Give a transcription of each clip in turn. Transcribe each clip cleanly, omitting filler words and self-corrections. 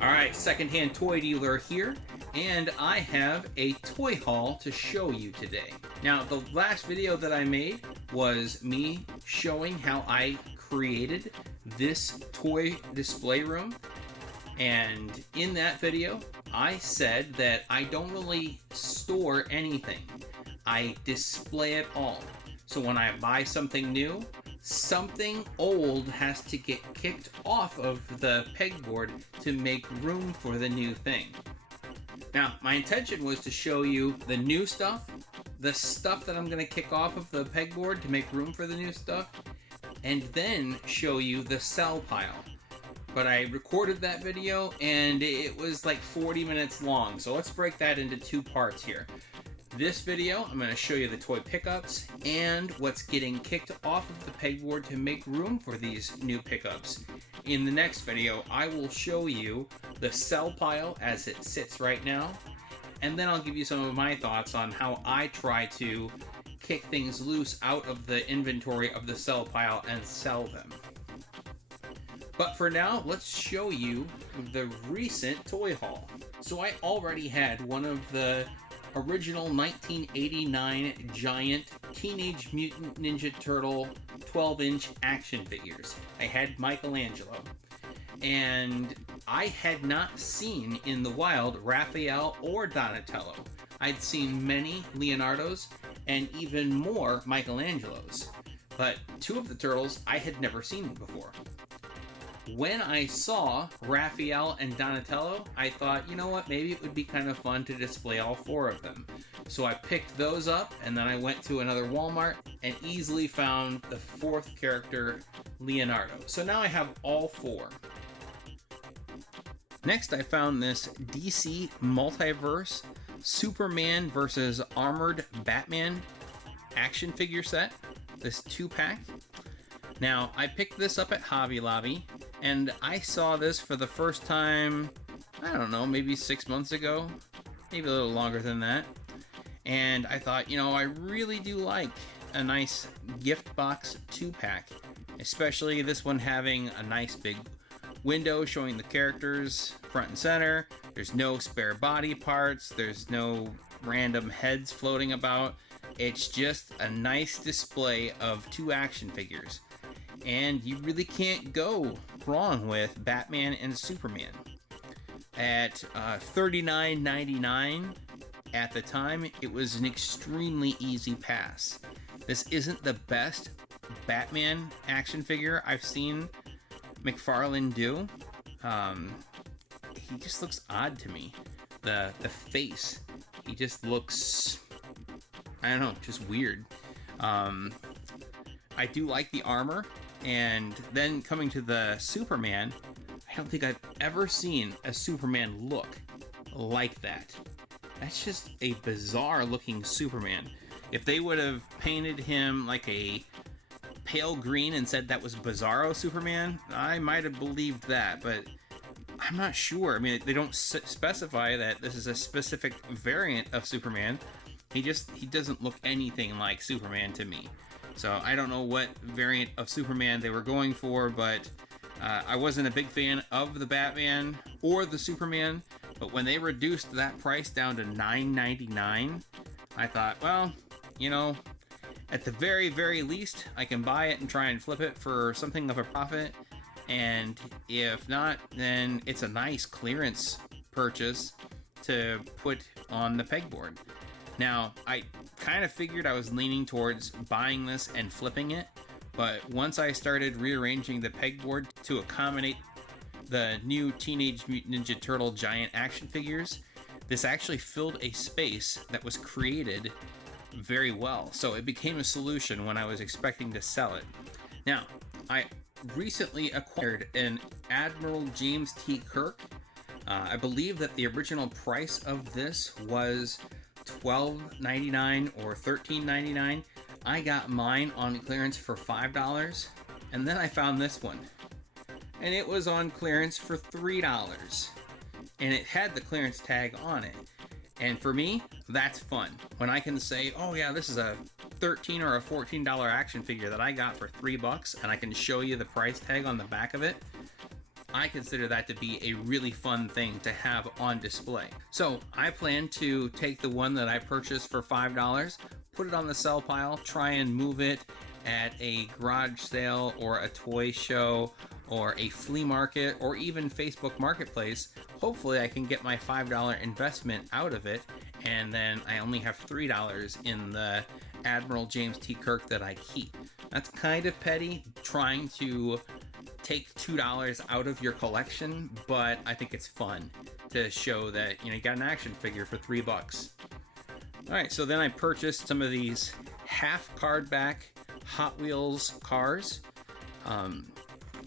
Alright, Secondhand Toy Dealer here, and I have a toy haul to show you today. Now, the last video that I made was me showing how I created this toy display room, and in that video, I said that I don't really store anything. I display it all. So when I buy something new, something old has to get kicked off of the pegboard to make room for the new thing. Now, my intention was to show you the new stuff, the stuff that I'm going to kick off of the pegboard to make room for the new stuff, and then show you the sell pile. But I recorded that video and it was like 40 minutes long, so let's break that into two parts here. This video, I'm going to show you the toy pickups and what's getting kicked off of the pegboard to make room for these new pickups. In the next video, I will show you the sell pile as it sits right now, and then I'll give you some of my thoughts on how I try to kick things loose out of the inventory of the sell pile and sell them. But for now, let's show you the recent toy haul. So I already had one of the original 1989 giant Teenage Mutant Ninja Turtle 12-inch action figures. I had Michelangelo, and I had not seen in the wild Raphael or Donatello. I'd seen many Leonardos and even more Michelangelos, but two of the turtles I had never seen before. When I saw Raphael and Donatello, I thought, you know what, maybe it would be kind of fun to display all four of them. So I picked those up, and then I went to another Walmart and easily found the fourth character, Leonardo. So now I have all four. Next, I found this DC Multiverse Superman vs. Armored Batman action figure set, this 2-pack. Now, I picked this up at Hobby Lobby, and I saw this for the first time, I don't know, maybe 6 months ago, maybe a little longer than that. And I thought, you know, I really do like a nice gift box 2-pack, especially this one having a nice big window showing the characters front and center. There's no spare body parts, there's no random heads floating about. It's just a nice display of two action figures. And you really can't go wrong with Batman and Superman. At $39.99 at the time, it was an extremely easy pass. This isn't the best Batman action figure I've seen McFarlane do. He just looks odd to me. The face, he just looks, I don't know, just weird. I do like the armor. And then coming to the Superman, I don't think I've ever seen a Superman look like that. That's just a bizarre looking Superman. If they would have painted him like a pale green and said that was Bizarro Superman, I might have believed that, but I'm not sure. I mean, they don't specify that this is a specific variant of Superman. He doesn't look anything like Superman to me. So I don't know what variant of Superman they were going for, but I wasn't a big fan of the Batman or the Superman. But when they reduced that price down to $9.99, I thought, well, you know, at the very, very least, I can buy it and try and flip it for something of a profit. And if not, then it's a nice clearance purchase to put on the pegboard. Now, I kind of figured I was leaning towards buying this and flipping it, but once I started rearranging the pegboard to accommodate the new Teenage Mutant Ninja Turtle giant action figures, this actually filled a space that was created very well. So it became a solution when I was expecting to sell it. Now, I recently acquired an Admiral James T. Kirk. I believe that the original price of this was $12.99 or $13.99. I got mine on clearance for $5, and then I found this one, and it was on clearance for $3, and it had the clearance tag on it. And for me, that's fun. When I can say, oh yeah, this is a $13 or a $14 action figure that I got for $3, and I can show you the price tag on the back of it, I consider that to be a really fun thing to have on display. So I plan to take the one that I purchased for $5, put it on the sell pile, try and move it at a garage sale or a toy show or a flea market or even Facebook Marketplace. Hopefully I can get my $5 investment out of it, and then I only have $3 in the Admiral James T. Kirk that I keep. That's kind of petty, trying to take $2 out of your collection, but I think it's fun to show that, you got an action figure for $3. Alright, so then I purchased some of these half card back Hot Wheels cars.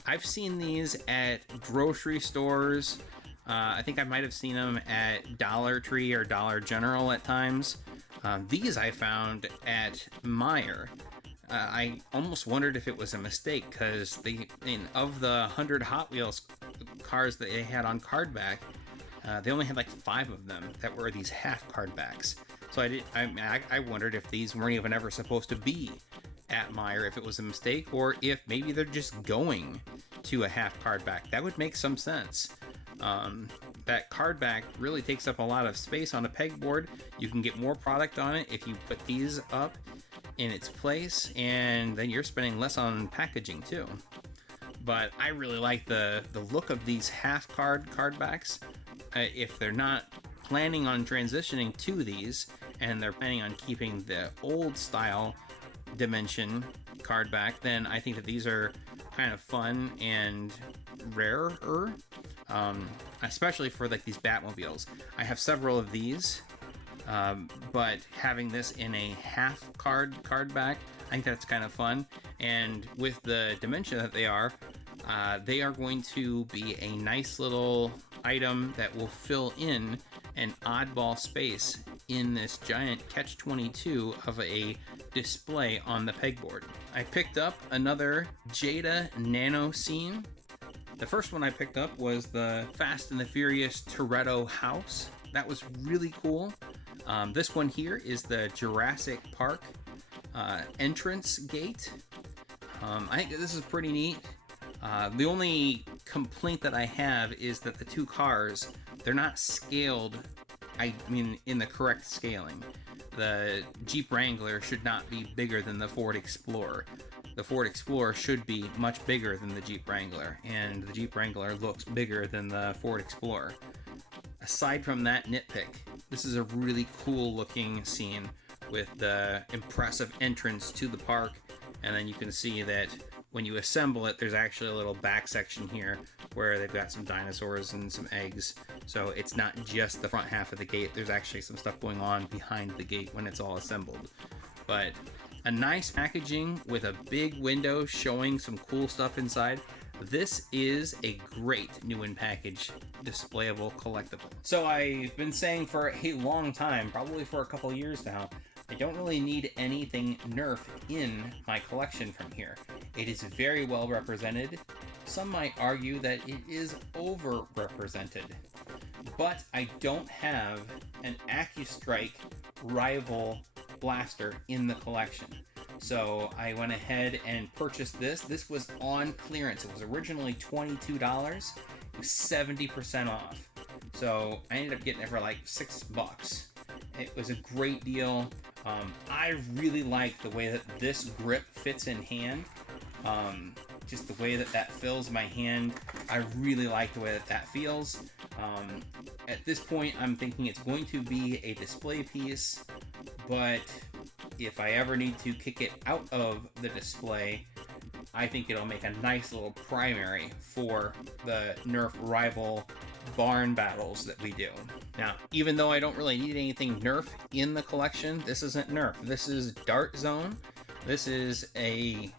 I've seen these at grocery stores. I think I might have seen them at Dollar Tree or Dollar General at times. These I found at Meijer. I almost wondered if it was a mistake, because of the 100 Hot Wheels cars that they had on card back, they only had like 5 of them that were these half card backs. So I wondered if these weren't even ever supposed to be at Meijer, if it was a mistake, or if maybe they're just going to a half card back. That would make some sense. That card back really takes up a lot of space on a pegboard. You can get more product on it if you put these up in its place, and then you're spending less on packaging too. But I really like the look of these half card backs. If they're not planning on transitioning to these, and they're planning on keeping the old style dimension card back, then I think that these are kind of fun and rarer, especially for like these Batmobiles. I have several of these, but having this in a half card back, I think that's kind of fun. And with the dimension that they are going to be a nice little item that will fill in an oddball space in this giant Catch-22 of a display on the pegboard. I picked up another Jada Nano Scene. The first one I picked up was the Fast and the Furious Toretto house. That was really cool. This one here is the Jurassic Park entrance gate. I think this is pretty neat. The only complaint that I have is that the two cars, they're not scaled, in the correct scaling. The Jeep Wrangler should not be bigger than the Ford Explorer. The Ford Explorer should be much bigger than the Jeep Wrangler, and the Jeep Wrangler looks bigger than the Ford Explorer. Aside from that nitpick, this is a really cool looking scene with the impressive entrance to the park, and then you can see that when you assemble it, there's actually a little back section here where they've got some dinosaurs and some eggs. So it's not just the front half of the gate, there's actually some stuff going on behind the gate when it's all assembled. But a nice packaging with a big window showing some cool stuff inside. This is a great new in package displayable collectible. So I've been saying for a long time, probably for a couple years now, I don't really need anything Nerf in my collection from here. It is very well represented. Some might argue that it is overrepresented. But I don't have an AccuStrike rival blaster in the collection. So I went ahead and purchased this. This was on clearance. It was originally $22. It was 70% off. So I ended up getting it for like $6. It was a great deal. I really like the way that this grip fits in hand. Just the way that fills my hand. I really like the way that feels. At this point, I'm thinking it's going to be a display piece, but if I ever need to kick it out of the display, I think it'll make a nice little primary for the Nerf rival barn battles that we do. Now, even though I don't really need anything Nerf in the collection, this isn't Nerf. This is Dart Zone. This is a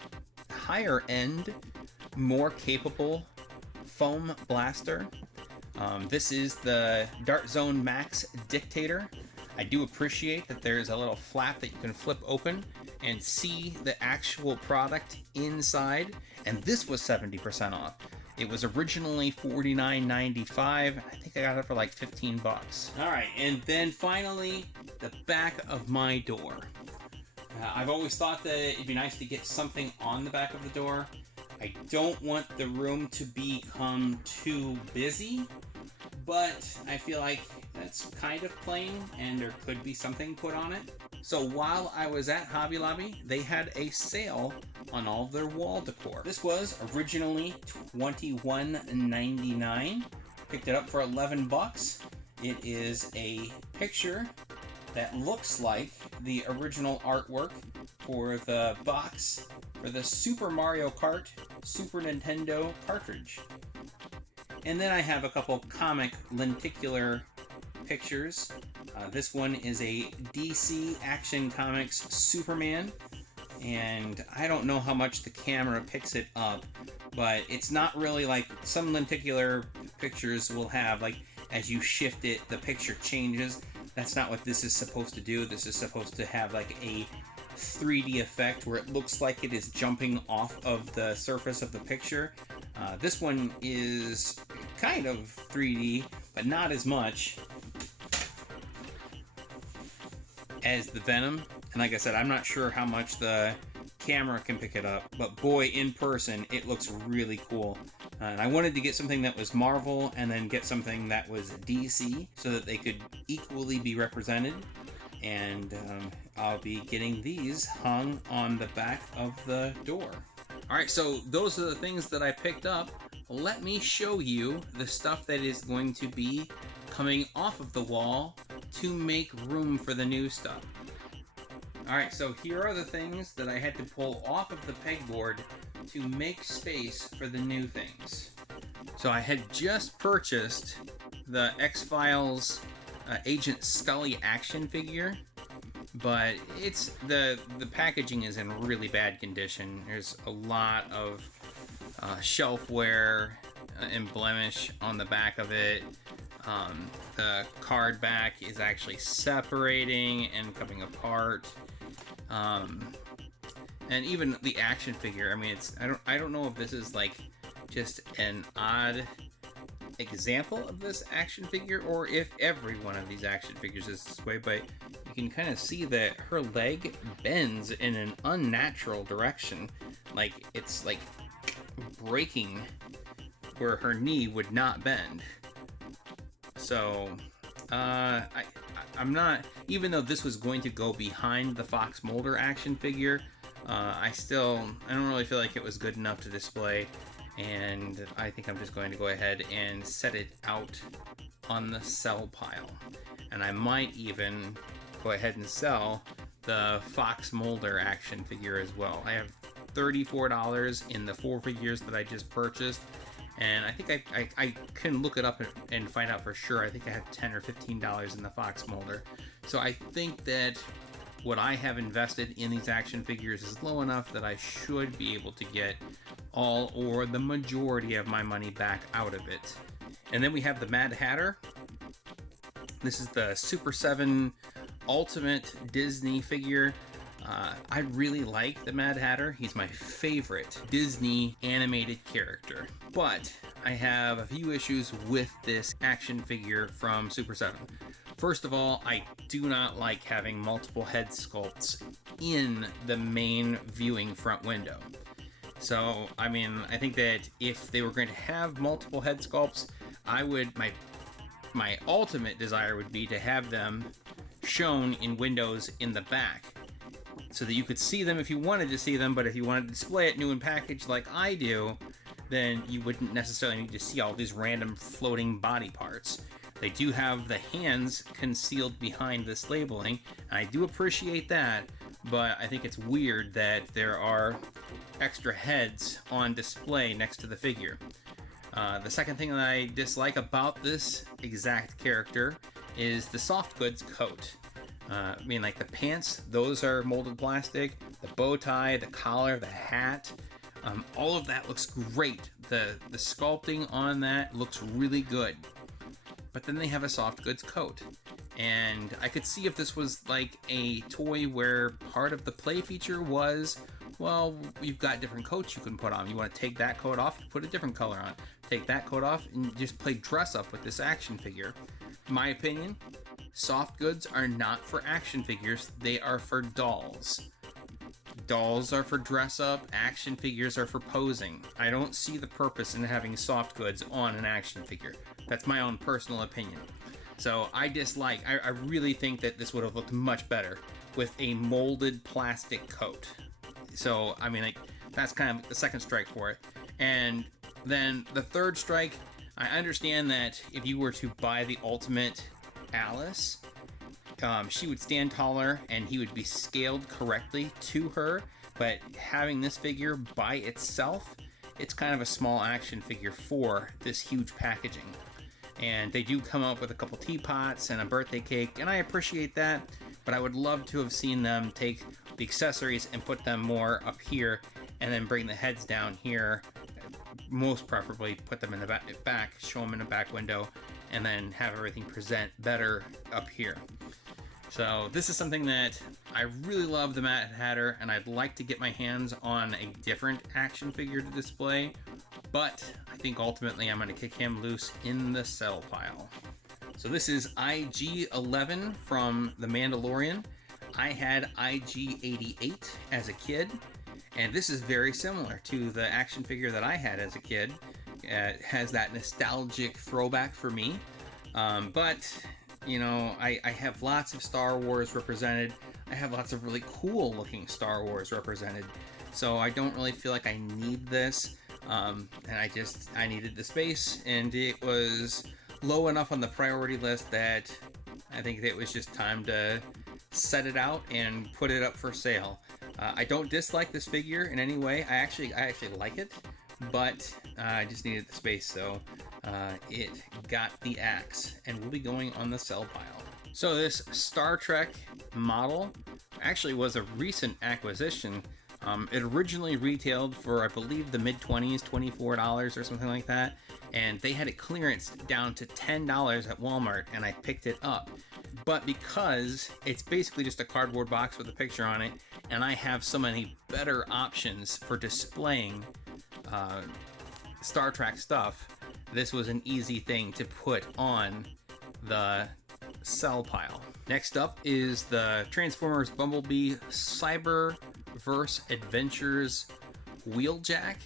higher end, more capable foam blaster. This is the Dart Zone Max Dictator. I do appreciate that there's a little flap that you can flip open and see the actual product inside, and this was 70% off. It was originally $49.95. I think I got it for like $15. All right, and then finally, the back of my door. I've always thought that it'd be nice to get something on the back of the door. I don't want the room to become too busy, but I feel like that's kind of plain and there could be something put on it. So while I was at Hobby Lobby, they had a sale on all of their wall decor. This was originally $21.99. Picked it up for 11 bucks. It is a picture that looks like the original artwork for the box for the Super Mario Kart Super Nintendo cartridge. And then I have a couple comic lenticular pictures. This one is a DC Action Comics Superman, and I don't know how much the camera picks it up, but it's not really like some lenticular pictures will have, like as you shift it, the picture changes. That's not what this is supposed to do. This is supposed to have like a 3D effect where it looks like it is jumping off of the surface of the picture. This one is kind of 3D, but not as much as the Venom. And like I said, I'm not sure how much the camera can pick it up, but boy, in person, it looks really cool. And I wanted to get something that was Marvel and then get something that was DC so that they could equally be represented. And I'll be getting these hung on the back of the door. Alright, so those are the things that I picked up. Let me show you the stuff that is going to be coming off of the wall to make room for the new stuff. Alright, so here are the things that I had to pull off of the pegboard to make space for the new things. So I had just purchased the X-Files Agent Scully action figure, but it's the packaging is in really bad condition. There's a lot of shelf wear and blemish on the back of it. The card back is actually separating and coming apart. And even the action figure, I mean, I don't know if this is like just an odd example of this action figure or if every one of these action figures is this way, but you can kind of see that her leg bends in an unnatural direction. Like it's like breaking where her knee would not bend. So I'm not, even though this was going to go behind the Fox Mulder action figure, I don't really feel like it was good enough to display, and I think I'm just going to go ahead and set it out on the sell pile. And I might even go ahead and sell the Fox Mulder action figure as well. I have $34 in the 4 figures that I just purchased, and I think I can look it up and find out for sure. I think I have $10 or $15 in the Fox Mulder. So I think that what I have invested in these action figures is low enough that I should be able to get all or the majority of my money back out of it. And then we have the Mad Hatter. This is the Super 7 Ultimate Disney figure. I really like the Mad Hatter. He's my favorite Disney animated character. But I have a few issues with this action figure from Super 7. First of all, I do not like having multiple head sculpts in the main viewing front window. So, I mean, I think that if they were going to have multiple head sculpts, my ultimate desire would be to have them shown in windows in the back, so that you could see them if you wanted to see them, but if you wanted to display it new and packaged like I do, then you wouldn't necessarily need to see all these random floating body parts. They do have the hands concealed behind this labeling, and I do appreciate that, but I think it's weird that there are extra heads on display next to the figure. The second thing that I dislike about this exact character is the soft goods coat. I mean, like the pants, those are molded plastic. The bow tie, the collar, the hat, all of that looks great. The sculpting on that looks really good. But then they have a soft goods coat. And I could see if this was like a toy where part of the play feature was, well, you've got different coats you can put on. You want to take that coat off, put a different color on. Take that coat off and just play dress up with this action figure. In my opinion, soft goods are not for action figures, they are for dolls. dolls are for dress up, action figures are for posing. I don't see the purpose in having soft goods on an action figure. That's my own personal opinion. So I really think that this would have looked much better with a molded plastic coat. So, I mean, that's kind of the second strike for it. And then the third strike, I understand that if you were to buy the Ultimate Alice, she would stand taller and he would be scaled correctly to her, but having this figure by itself, it's kind of a small action figure for this huge packaging. And they do come up with a couple teapots and a birthday cake, and I appreciate that, but I would love to have seen them take the accessories and put them more up here, and then bring the heads down here, most preferably put them in the back, show them in a back window, and then have everything present better up here. So this is something that I really love, the Mad Hatter, and I'd like to get my hands on a different action figure to display, but I think ultimately I'm going to kick him loose in the sell pile. So this is IG-11 from The Mandalorian. I had IG-88 as a kid, and this is very similar to the action figure that I had as a kid. It has that nostalgic throwback for me, but you know, I have lots of Star Wars represented. I have lots of really cool looking Star Wars represented. So I don't really feel like I need this. And I needed the space, and it was low enough on the priority list that I think it was just time to set it out and put it up for sale. I don't dislike this figure in any way. I actually like it, but I just needed the space, so it got the axe and will be going on the sell pile. So this Star Trek model actually was a recent acquisition. It originally retailed for, I believe, the mid-20s, $24 or something like that, and they had it clearanced down to $10 at Walmart, and I picked it up. But because it's basically just a cardboard box with a picture on it, and I have so many better options for displaying Star Trek stuff, this was an easy thing to put on the sell pile. Next up is the Transformers Bumblebee Cyberverse Adventures Wheeljack.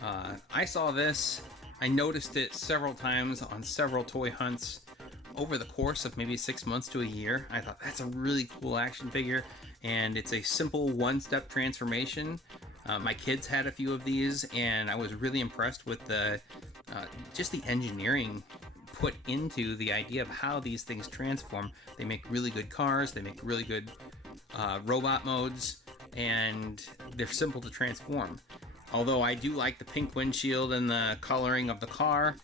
I saw this, I noticed it several times on several toy hunts over the course of maybe 6 months to a year. I thought that's a really cool action figure, and it's a simple one-step transformation. My kids had a few of these, and I was really impressed with just the engineering put into the idea of how these things transform. They make really good cars, they make really good robot modes, and they're simple to transform. Although I do like the pink windshield and the coloring of the car,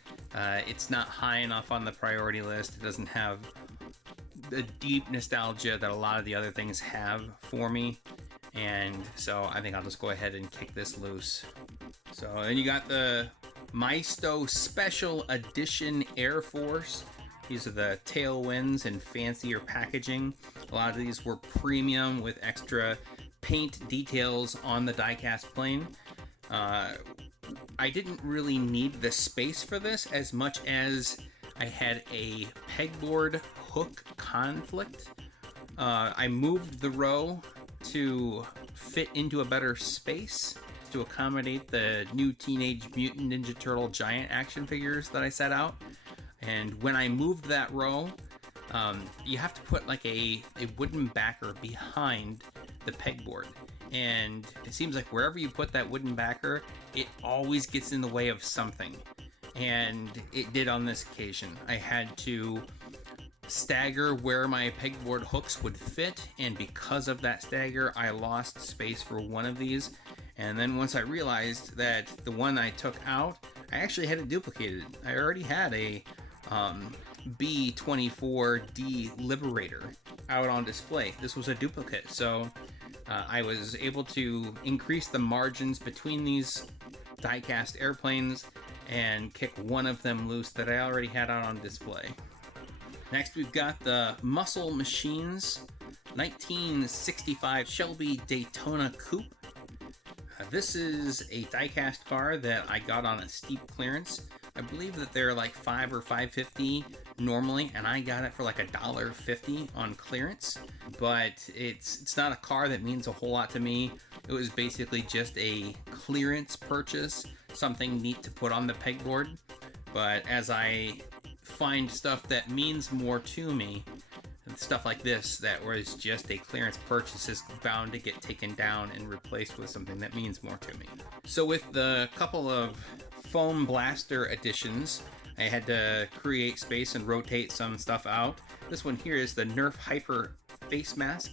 it's not high enough on the priority list. It doesn't have the deep nostalgia that a lot of the other things have for me, and so I think I'll just go ahead and kick this loose. So then you got the Maisto Special Edition Air Force. These are the tailwinds and fancier packaging. A lot of these were premium with extra paint details on the die-cast plane. I didn't really need the space for this as much as I had a pegboard hook conflict. I moved the row to fit into a better space to accommodate the new Teenage Mutant Ninja Turtle giant action figures that I set out. And when I moved that row, you have to put like a wooden backer behind the pegboard. And it seems like wherever you put that wooden backer, it always gets in the way of something. And it did on this occasion. I had to stagger where my pegboard hooks would fit, and because of that stagger, I lost space for one of these. And then once I realized that the one I took out, I actually had it duplicated. I already had a B-24D Liberator out on display. This was a duplicate, so I was able to increase the margins between these die-cast airplanes and kick one of them loose that I already had out on display. Next, we've got the Muscle Machines 1965 Shelby Daytona Coupe. This is a die-cast car that I got on a steep clearance. I believe that they're like $5 or $5.50 normally, and I got it for like $1.50 on clearance. But it's not a car that means a whole lot to me. It was basically just a clearance purchase, something neat to put on the pegboard. But as I find stuff that means more to me, stuff like this that was just a clearance purchase is bound to get taken down and replaced with something that means more to me. So with the couple of foam blaster additions, I had to create space and rotate some stuff out. This one here is the Nerf Hyper face mask,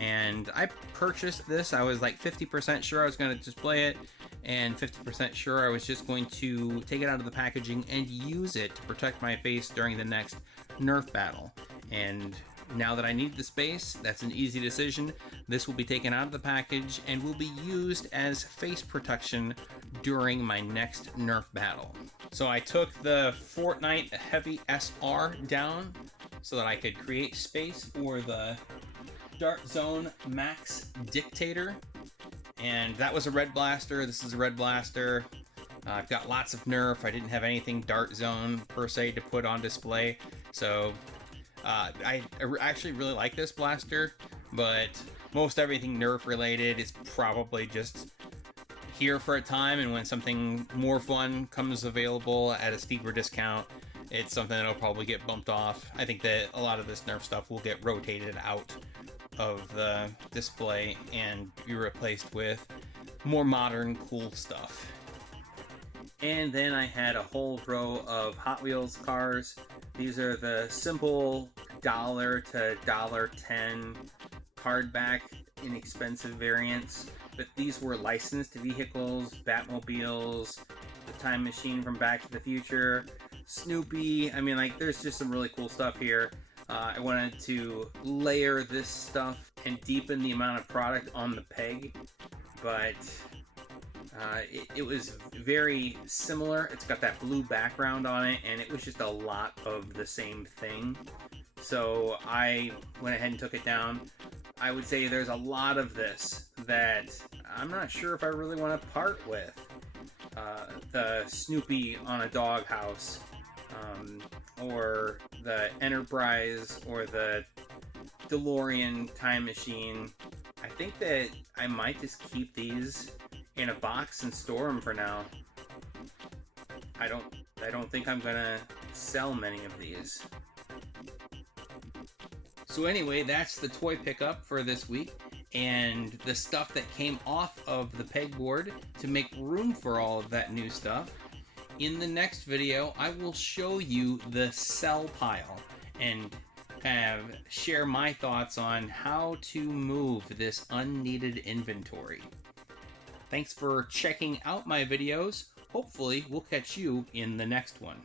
and I purchased this. I was like 50% sure I was going to display it, and 50% sure I was just going to take it out of the packaging and use it to protect my face during the next Nerf battle. And now that I need the space, that's an easy decision. This will be taken out of the package and will be used as face protection during my next Nerf battle. So I took the Fortnite Heavy SR down so that I could create space for the Dart Zone Max Dictator. And that was a red blaster. This is a red blaster. I've got lots of Nerf. I didn't have anything Dart Zone per se to put on display. So I actually really like this blaster, but most everything Nerf related is probably just here for a time, and when something more fun comes available at a steeper discount, it's something that'll probably get bumped off. I think that a lot of this Nerf stuff will get rotated out of the display and be replaced with more modern, cool stuff. And then I had a whole row of Hot Wheels cars. These are the simple $1 to $1.10 hardback inexpensive variants, but these were licensed vehicles: Batmobiles, the Time Machine from Back to the Future, Snoopy. I mean, like, there's just some really cool stuff here. I wanted to layer this stuff and deepen the amount of product on the peg, but it was very similar. It's got that blue background on it, and it was just a lot of the same thing. So I went ahead and took it down. I would say there's a lot of this that I'm not sure if I really want to part with. The Snoopy on a doghouse, or the Enterprise, or the DeLorean Time Machine. I think that I might just keep these in a box and store them for now. I don't think I'm gonna sell many of these. So anyway, that's the toy pickup for this week, and the stuff that came off of the pegboard to make room for all of that new stuff. In the next video, I will show you the sell pile and share my thoughts on how to move this unneeded inventory. Thanks for checking out my videos. Hopefully, we'll catch you in the next one.